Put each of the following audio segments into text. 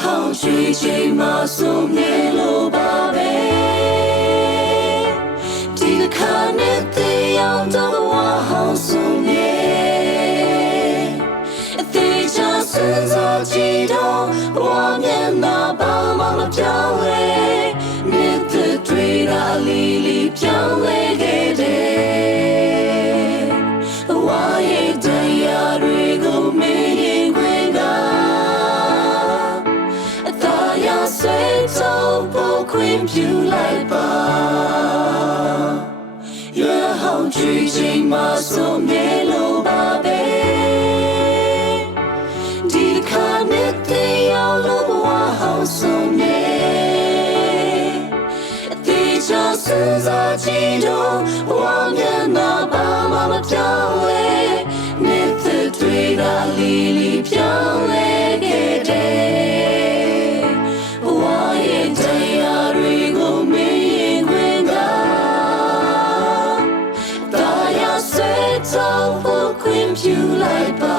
ဟောင်းရွှေချိန်မှာဆုံးမြဲလို့ပါပဲဒီတစ်ခါနဲ့သေးအောင်တော့ဘဝဟောင်းဆုံးမြဲအသေးချာစဉ်းစားကြည့်တော့ဘဝမျက်နှာဘာမှမပြောင်းလဲမြစ်တွေရာလီလီပြောင်းလဲခဲ့တယ်ဘဝရဲ့တရားတွေကိုမင်းရင်ခွင်ကအသာရဆွေးထုတ်ဖို့ခွင့်ပြုလိုက်ပါရွယ်ဟောင်းကြွေးချိန်မှာဆုံးမြဲလို့ပါပဲဒီခါနဲ့တရားလို့ဘဝဟောင်းဆုံးမြဲအသေးချာစဉ်းစားကြည့်တော့ဘဝမျက်နှာဘာမှမပြောင်းလဲမြစ်တွေကလီလီပြောင်းလဲခဲ့တယ်ဘဝရဲ့တရားတွေကိုမင်းရင်ခွင်ကသာရဆွေးထုတ်ဖို့ခွင့်ပြုလိုက်ပါ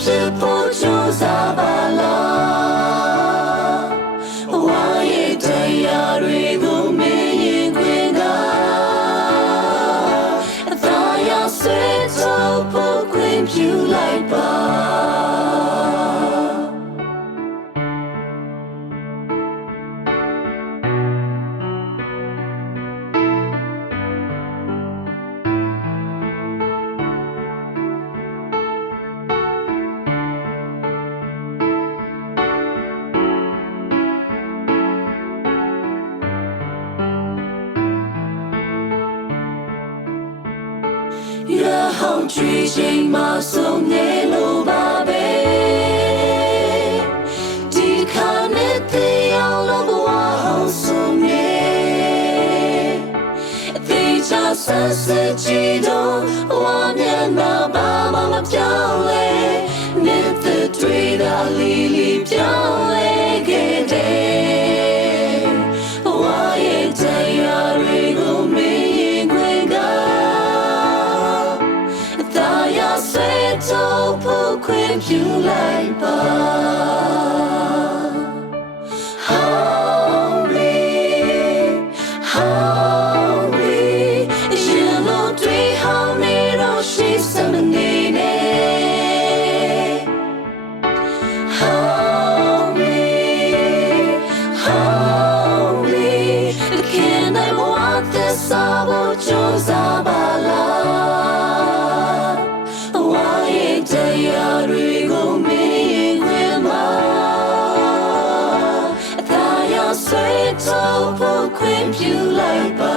ဖြစ်ဖို့ကြိုးစားပါလားဘဝရဲ့တရားတွေကိုမင်းရင်ခွင်ကအသာရဆွေးထုတ်ဖို့ခွင့်ပြုလိုက်ပါရွယ်ဟောင်းကြွေးချိန်မှာဆုံးမြဲလို့ပါပဲဒီခါနဲ့တရားလို့ဘဝဟောင်းဆုံးမြဲအသေးချာဆန်းစစ်ကြည့်တော့ဘဝမျက်နှာဘာမှမပြောင်းလဲမြစ်တွေကလီလီပြောင်းလဲခဲ့တယ်ဘဝရဲ့တရားတွေကိုမင်းရင်ခွင်ကထုတ်ဖို့ခွင့်ပြုလိုက်ပါ Hungry ရင်လုံးတွေဟောင်းနေတော့ရှိစမနေနဲ့ Hungry Can I want this ဘောကြိုးစားပါလားတရားတွေကိုမင်းရင်ခွင်မှာအသာရဆွေးထုတ်ဖို့ခွင့်ပြုလိုက်ပါ